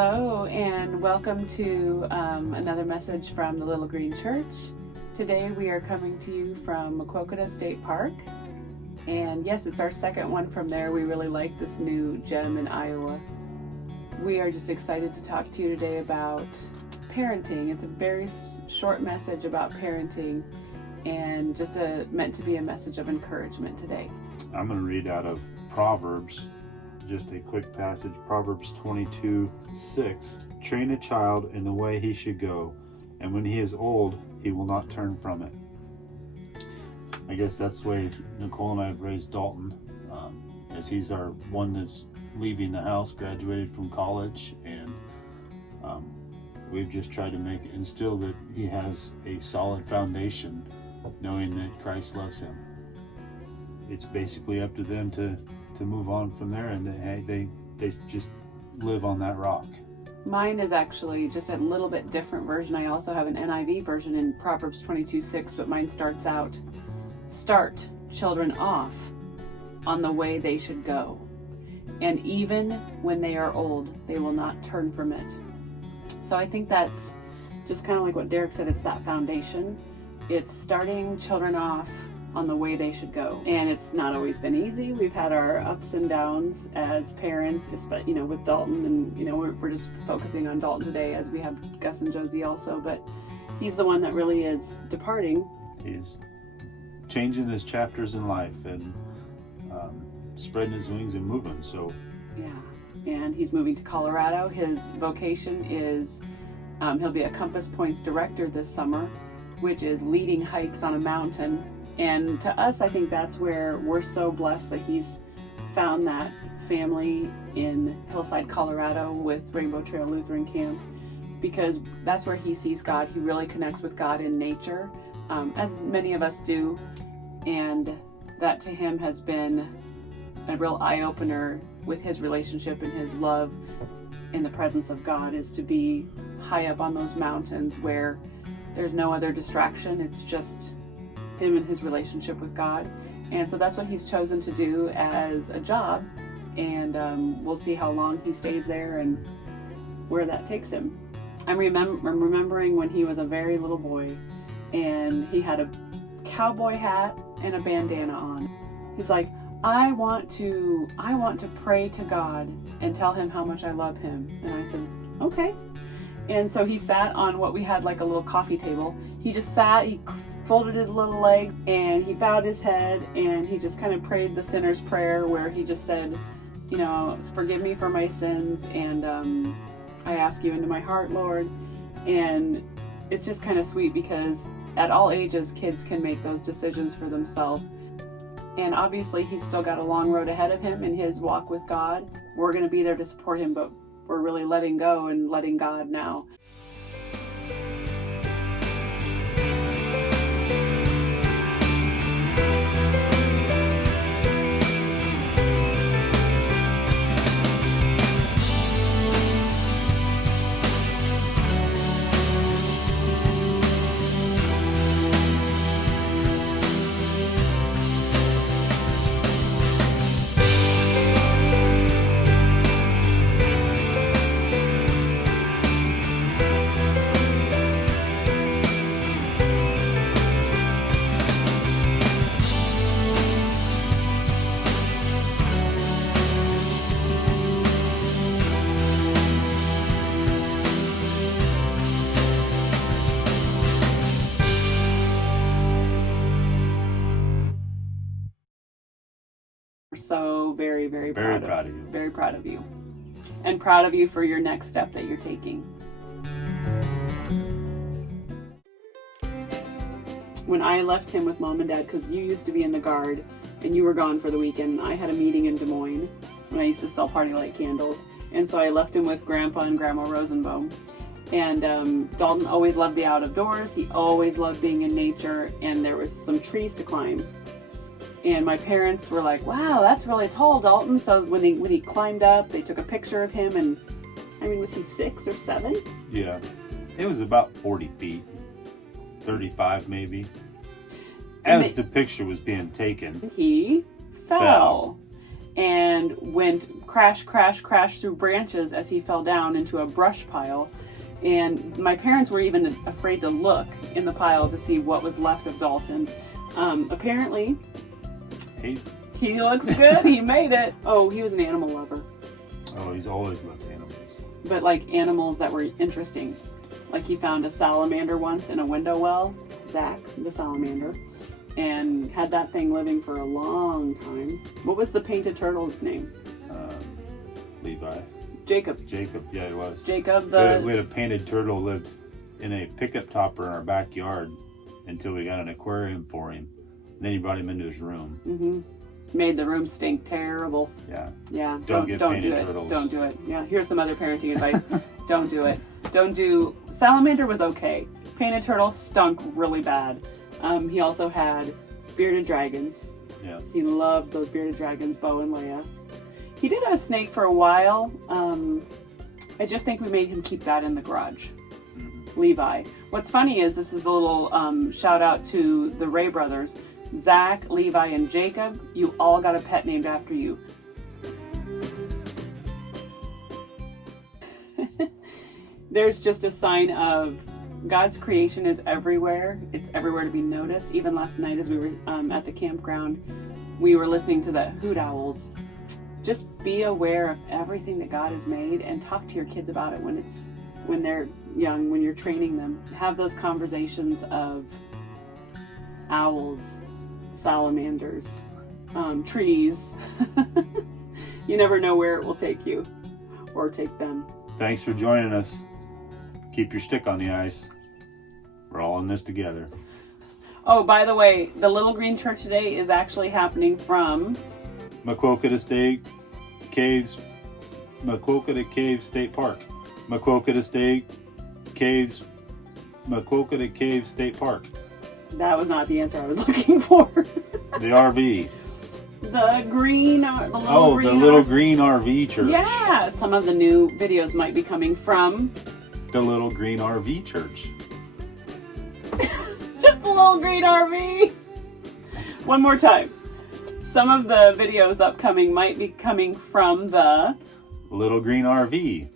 Hello and welcome to another message from the Little Green Church. Today we are coming to you from Maquoketa State Park, and yes, it's our second one from there. We really like this new gem in Iowa. We are just excited to talk to you today about parenting. It's a very short message about parenting and just meant to be a message of encouragement today. I'm going to read out of Proverbs, just a quick passage, Proverbs 22:6. Train a child in the way he should go, and when he is old, he will not turn from it. I guess that's the way Nicole and I have raised Dalton, as he's our one that's leaving the house, graduated from college, and we've just tried to instill that he has a solid foundation, knowing that Christ loves him. It's basically up to them to move on from there, and they just live on that rock. Mine is actually just a little bit different version. I also have an NIV version in Proverbs 22:6, but mine starts out, start children off on the way they should go, and even when they are old, they will not turn from it. So I think that's just kind of like what Derek said, it's that foundation. It's starting children off on the way they should go. And it's not always been easy. We've had our ups and downs as parents, especially, with Dalton, and we're just focusing on Dalton today as we have Gus and Josie also, but he's the one that really is departing. He's changing his chapters in life and spreading his wings and moving. So yeah, and he's moving to Colorado. His vocation is he'll be a Compass Points director this summer, which is leading hikes on a mountain. And to us, I think that's where we're so blessed that he's found that family in Hillside, Colorado with Rainbow Trail Lutheran Camp, because that's where he sees God. He really connects with God in nature, as many of us do. And that to him has been a real eye-opener with his relationship and his love in the presence of God, is to be high up on those mountains where there's no other distraction. It's just him and his relationship with God. And so that's what he's chosen to do as a job, and we'll see how long he stays there and where that takes him. I'm remembering when he was a very little boy and he had a cowboy hat and a bandana on. He's like, I want to pray to God and tell him how much I love him. And I said, okay. And so he sat on what we had like a little coffee table. He just sat, he folded his little legs, and he bowed his head, and he just kind of prayed the sinner's prayer, where he just said, forgive me for my sins, and I ask you into my heart, Lord. And it's just kind of sweet, because at all ages, kids can make those decisions for themselves. And obviously, he's still got a long road ahead of him in his walk with God. We're going to be there to support him, but we're really letting go and letting God now. So very, very proud proud of you. Very proud of you. And proud of you for your next step that you're taking. When I left him with Mom and Dad, because you used to be in the Guard and you were gone for the weekend, I had a meeting in Des Moines when I used to sell party light candles. And so I left him with Grandpa and Grandma Rosenbaum. And Dalton always loved the out of doors. He always loved being in nature, and there was some trees to climb. And my parents were like, wow, that's really tall, Dalton. So when he climbed up, they took a picture of him, and was he 6 or 7? Yeah, it was about 40 feet, 35 maybe. As the picture was being taken, he fell. and went crash through branches as he fell down into a brush pile. And my parents were even afraid to look in the pile to see what was left of Dalton. Apparently, he looks good. He made it. Oh, he was an animal lover. Oh, he's always loved animals. But like animals that were interesting. Like he found a salamander once in a window well, Zach, the salamander, and had that thing living for a long time. What was the painted turtle's name? Levi. Jacob. Jacob, yeah, it was. Jacob, We had a painted turtle lived in a pickup topper in our backyard until we got an aquarium for him. And then he brought him into his room. Mm-hmm. Made the room stink terrible. Yeah. Yeah. Don't do painted it. turtles. Don't do it. Yeah. Here's some other parenting advice. Don't do it. Don't do. Salamander was okay. Painted turtle stunk really bad. He also had bearded dragons. Yeah. He loved those bearded dragons, Bo and Leia. He did have a snake for a while. I just think we made him keep that in the garage. Mm-hmm. Levi. What's funny is this is a little shout out to the Ray brothers. Zach, Levi, and Jacob, you all got a pet named after you. There's just a sign of God's creation is everywhere. It's everywhere to be noticed. Even last night as we were at the campground, we were listening to the hoot owls. Just be aware of everything that God has made and talk to your kids about it when they're young, when you're training them. Have those conversations of owls, salamanders, trees. You never know where it will take you or take them. Thanks for joining us. Keep your stick on the ice. We're all in this together. Oh, by the way, the Little Green Church today is actually happening from Maquoketa Cave State Park. Maquoketa Cave State Park. That was not the answer I was looking for. The RV. The little green RV church. Yeah, some of the new videos might be coming from the Little Green RV Church. Just the Little Green RV. One more time. Some of the videos upcoming might be coming from the Little Green RV.